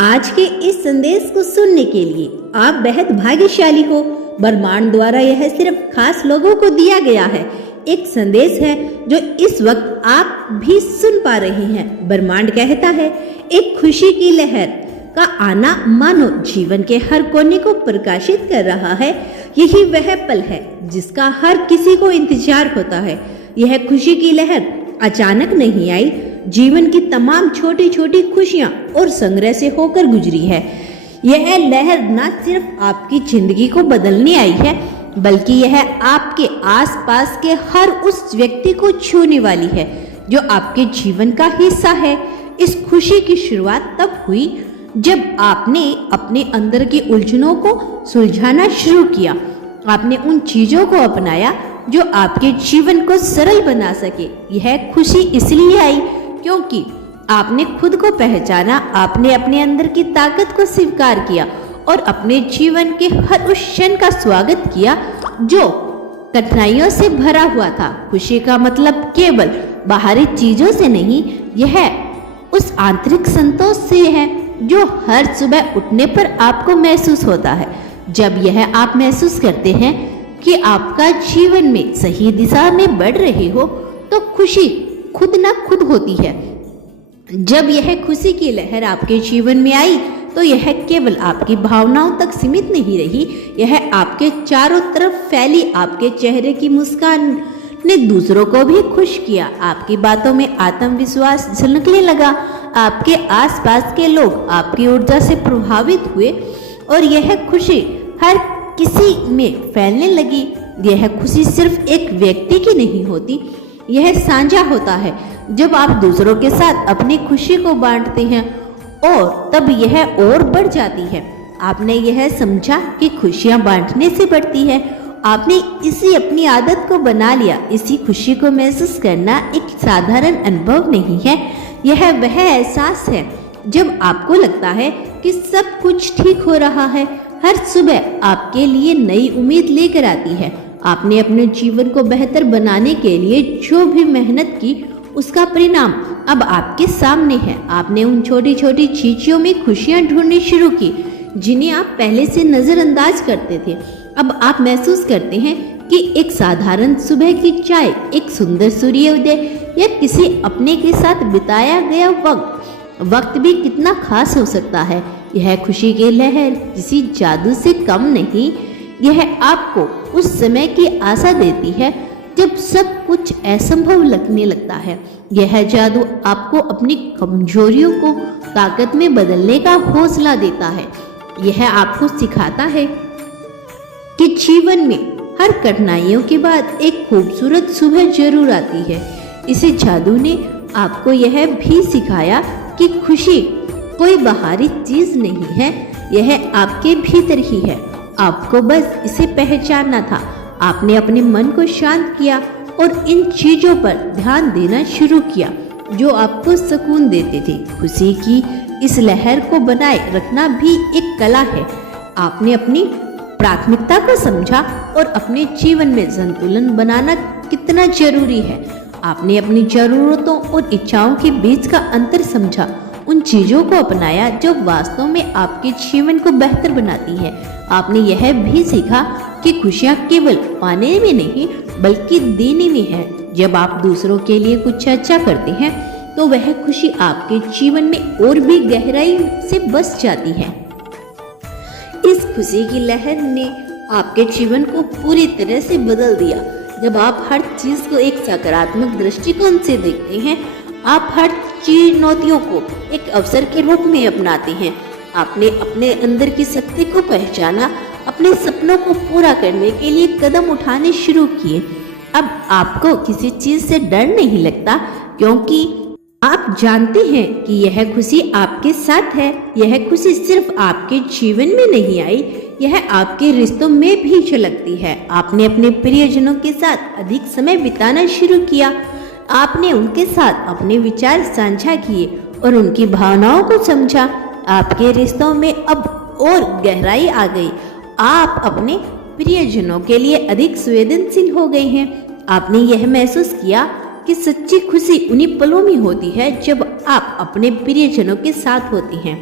आज के इस संदेश को सुनने के लिए आप बेहद भाग्यशाली हो। ब्रह्मांड द्वारा यह सिर्फ खास लोगों को दिया गया है। एक संदेश है जो इस वक्त आप भी सुन पा रहे हैं। ब्रह्मांड कहता है, एक खुशी की लहर का आना मानो जीवन के हर कोने को प्रकाशित कर रहा है। यही वह पल है जिसका हर किसी को इंतजार होता है। यह खुशी की लहर अचानक नहीं आई, जीवन की तमाम छोटी छोटी खुशियां और संग्रह से होकर गुजरी है। यह लहर न सिर्फ आपकी जिंदगी को बदलने आई है, बल्कि यह आपके आसपास के हर उस व्यक्ति को छूने वाली है जो आपके जीवन का हिस्सा है। इस खुशी की शुरुआत तब हुई जब आपने अपने अंदर की उलझनों को सुलझाना शुरू किया। आपने उन चीजों को अपनाया जो आपके जीवन को सरल बना सके। यह खुशी इसलिए आई क्योंकि आपने खुद को पहचाना, आपने अपने अंदर की ताकत को स्वीकार किया और अपने जीवन के हर उस क्षण का स्वागत किया जो कठिनाइयों से भरा हुआ था। खुशी का मतलब केवल बाहरी चीजों से नहीं, यह उस आंतरिक संतोष से है जो हर सुबह उठने पर आपको महसूस होता है। जब यह आप महसूस करते हैं कि आपका जीवन में सही दिशा में बढ़ रहे हो, तो खुशी खुद न खुद होती है। जब यह खुशी की लहर आपके जीवन में आई, तो यह केवल आपकी भावनाओं तक सीमित नहीं रही, यह आपके चारों तरफ फैली। आपके चेहरे की मुस्कान ने दूसरों को भी खुश किया। आपकी बातों में आत्मविश्वास झलकने लगा। आपके आसपास के लोग आपकी ऊर्जा से प्रभावित हुए और यह खुशी हर किसी में फैलने लगी। यह खुशी सिर्फ एक व्यक्ति की नहीं होती, यह साझा होता है। जब आप दूसरों के साथ अपनी खुशी को बांटते हैं और तब यह और बढ़ जाती है। आपने यह समझा कि खुशियां बांटने से बढ़ती है। आपने इसी अपनी आदत को बना लिया। इसी खुशी को महसूस करना एक साधारण अनुभव नहीं है, यह वह एहसास है जब आपको लगता है कि सब कुछ ठीक हो रहा है। हर सुबह आपके लिए नई उम्मीद लेकर आती है। आपने अपने जीवन को बेहतर बनाने के लिए जो भी मेहनत की, उसका परिणाम अब आपके सामने है। आपने उन छोटी छोटी चीजों में खुशियां ढूंढनी शुरू की जिन्हें आप पहले से नजरअंदाज करते थे। अब आप महसूस करते हैं कि एक साधारण सुबह की चाय, एक सुंदर सूर्योदय या किसी अपने के साथ बिताया गया वक्त भी कितना खास हो सकता है। यह खुशी की लहर किसी जादू से कम नहीं, यह आपको उस समय की आशा देती है जब सब कुछ असंभव लगने लगता है। यह जादू आपको अपनी कमजोरियों को ताकत में बदलने का हौसला देता है। यह आपको सिखाता है कि जीवन में हर कठिनाइयों के बाद एक खूबसूरत सुबह जरूर आती है। इसी जादू ने आपको यह भी सिखाया कि खुशी कोई बाहरी चीज नहीं है, यह आपके भीतर ही है। आपको बस इसे पहचानना था। आपने अपने मन को शांत किया और इन चीजों पर ध्यान देना शुरू किया जो आपको सुकून देते थे। खुशी की इस लहर को बनाए रखना भी एक कला है। आपने अपनी प्राथमिकता को समझा और अपने जीवन में संतुलन बनाना कितना जरूरी है। आपने अपनी जरूरतों और इच्छाओं के बीच का अंतर समझा, उन चीजों को अपनाया जो वास्तव में आपके जीवन को बेहतर बनाती है। आपने यह भी सीखा कि खुशियां केवल पाने में नहीं बल्कि देने में है। जब आप दूसरों के लिए कुछ अच्छा करते हैं तो वह खुशी आपके जीवन में और भी गहराई से बस जाती है। इस खुशी की लहर ने आपके जीवन को पूरी तरह से बदल दिया। जब आप हर चीज को एक सकारात्मक दृष्टिकोण से देखते हैं, आप हर चुनौतियों को एक अवसर के रूप में अपनाते हैं। आपने अपने अंदर की शक्ति को पहचाना, अपने सपनों को पूरा करने के लिए कदम उठाने शुरू किए। अब आपको किसी चीज से डर नहीं लगता क्योंकि आप जानते हैं कि यह खुशी आपके साथ है। यह खुशी सिर्फ आपके जीवन में नहीं आई, यह आपके रिश्तों में भी झलकती है। आपने अपने प्रियजनों के साथ अधिक समय बिताना शुरू किया। आपने उनके साथ अपने विचार साझा किए और उनकी भावनाओं को समझा। आपके रिश्तों में अब और गहराई आ गई। आप अपने प्रियजनों के लिए अधिक संवेदनशील हो गए हैं। आपने यह महसूस किया कि सच्ची खुशी उन्हीं पलों में होती है जब आप अपने प्रियजनों के साथ होती हैं।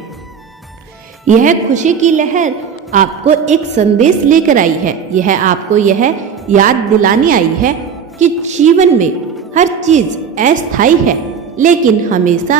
यह खुशी की लहर आपको एक संदेश लेकर आई है। यह आपको यह याद दिलाने आई है कि जीवन में हर चीज अस्थायी है, लेकिन हमेशा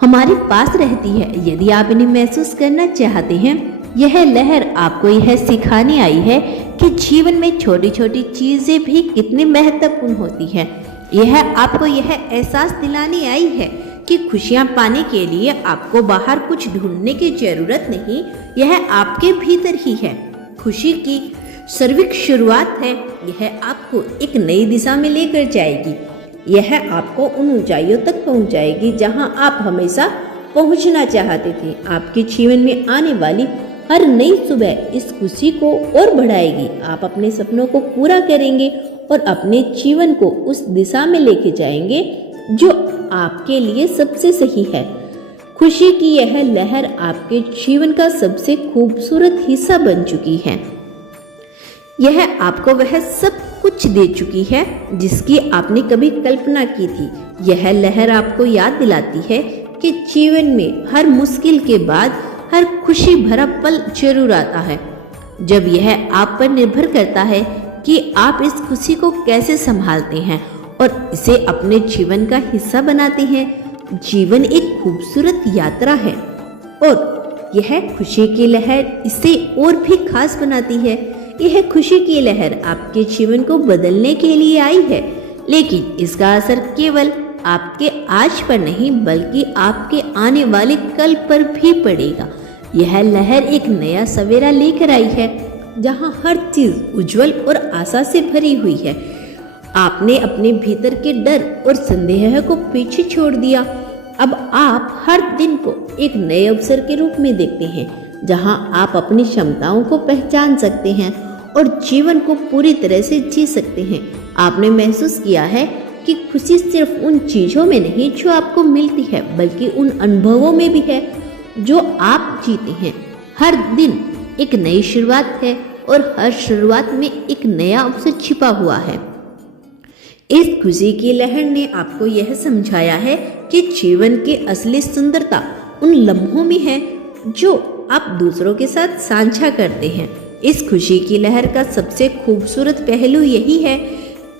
हमारे पास रहती है यदि आप इन्हें महसूस करना चाहते हैं। यह लहर आपको यह सिखाने आई है कि जीवन में छोटी छोटी चीजें भी कितनी महत्वपूर्ण होती हैं। यह आपको यह एहसास दिलाने आई है कि खुशियां पाने के लिए आपको बाहर कुछ ढूंढने की जरूरत नहीं, यह आपके भीतर ही है। खुशी की सर्विक शुरुआत है। यह आपको एक नई दिशा में लेकर जाएगी। यह आपको उन ऊंचाइयों तक पहुंचाएगी जहां आप हमेशा पहुंचना चाहते थे। आपके जीवन में आने वाली हर नई सुबह इस खुशी को और बढ़ाएगी। आप अपने सपनों को पूरा करेंगे और अपने जीवन को उस दिशा में लेके जाएंगे जो आपके लिए सबसे सही है। खुशी की यह लहर आपके जीवन का सबसे खूबसूरत हिस्सा बन चुकी है। यह आपको वह सब कुछ दे चुकी है जिसकी आपने कभी कल्पना की थी। यह लहर आपको याद दिलाती है कि जीवन में हर मुश्किल के बाद हर खुशी भरा पल जरूर आता है। जब यह आप पर निर्भर करता है कि आप इस खुशी को कैसे संभालते हैं और इसे अपने जीवन का हिस्सा बनाते हैं। जीवन एक खूबसूरत यात्रा है और यह खुशी की लहर इसे और भी खास बनाती है। यह खुशी की लहर आपके जीवन को बदलने के लिए आई है, लेकिन इसका असर केवल आपके आज पर नहीं बल्कि आपके आने वाले कल पर भी पड़ेगा। यह लहर एक नया सवेरा लेकर आई है जहां हर चीज उज्जवल और आशा से भरी हुई है। आपने अपने भीतर के डर और संदेह को पीछे छोड़ दिया। अब आप हर दिन को एक नए अवसर के रूप में देखते हैं जहां आप अपनी क्षमताओं को पहचान सकते हैं और जीवन को पूरी तरह से जी सकते हैं। आपने महसूस किया है कि खुशी सिर्फ उन चीजों में नहीं जो आपको मिलती है बल्कि उन अनुभवों में भी है जो आप जीते हैं। हर दिन एक नई शुरुआत है और हर शुरुआत में एक नया अवसर छिपा हुआ है। इस खुशी की लहर ने आपको यह समझाया है कि जीवन की असली सुंदरता उन लम्हों में है जो आप दूसरों के साथ साझा करते हैं। इस खुशी की लहर का सबसे खूबसूरत पहलू यही है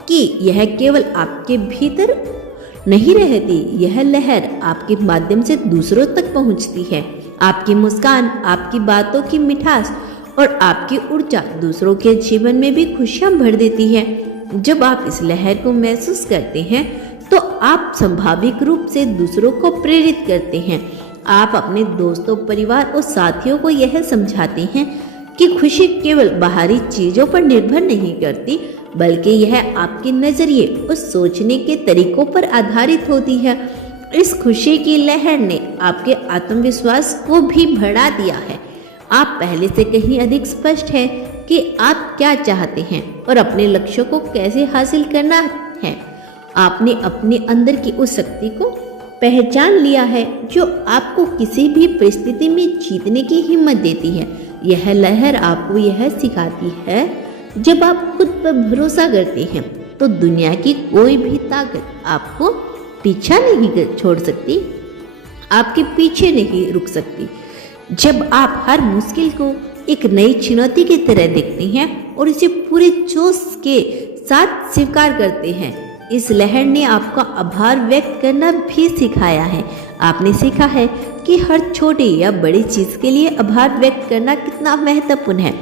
कि यह केवल आपके भीतर नहीं रहती, यह लहर आपके माध्यम से दूसरों तक पहुंचती है। आपकी मुस्कान, आपकी बातों की मिठास और आपकी ऊर्जा दूसरों के जीवन में भी खुशियां भर देती है। जब आप इस लहर को महसूस करते हैं तो आप स्वाभाविक रूप से दूसरों को प्रेरित करते हैं। आप अपने दोस्तों, परिवार और साथियों को यह समझाते हैं कि खुशी केवल बाहरी चीजों पर निर्भर नहीं करती बल्कि यह आपके नजरिए और सोचने के तरीकों पर आधारित होती है। इस खुशी की लहर ने आपके आत्मविश्वास को भी बढ़ा दिया है। आप पहले से कहीं अधिक स्पष्ट है कि आप क्या चाहते हैं और अपने लक्ष्यों को कैसे हासिल करना है। आपने अपने अंदर की उस शक्ति को पहचान लिया है जो आपको किसी भी परिस्थिति में जीतने की हिम्मत देती है। यह लहर आपको यह सिखाती है जब आप खुद पर भरोसा करते हैं तो दुनिया की कोई भी ताकत आपको पीछा नहीं छोड़ सकती, आपके पीछे नहीं रुक सकती। जब आप हर मुश्किल को एक नई चुनौती की तरह देखते हैं और इसे पूरे जोश के साथ स्वीकार करते हैं, इस लहर ने आपका आभार व्यक्त करना भी सिखाया है। आपने सीखा है कि हर छोटी या बड़ी चीज के लिए आभार व्यक्त करना कितना महत्वपूर्ण है।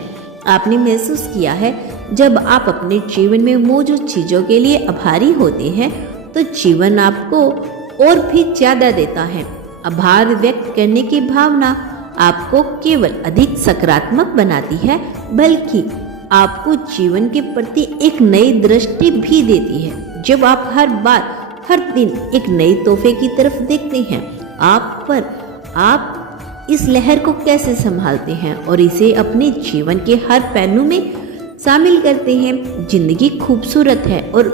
आपने महसूस किया है जब आप अपने जीवन में मौजूद चीजों के लिए आभारी होते हैं तो जीवन आपको और भी ज्यादा देता है। आभार व्यक्त करने की भावना आपको केवल अधिक सकारात्मक बनाती है बल्कि आपको जीवन के प्रति एक नई दृष्टि भी देती है। जब आप हर दिन एक नए तोहफे की तरफ देखते हैं, आप इस लहर को कैसे संभालते हैं और इसे अपने जीवन के हर पहलू में शामिल करते हैं। जिंदगी खूबसूरत है और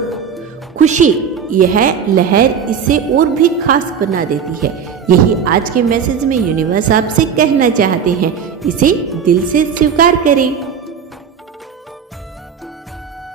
खुशी यह लहर इसे और भी खास बना देती है। यही आज के मैसेज में यूनिवर्स आपसे कहना चाहते हैं, इसे दिल से स्वीकार करें।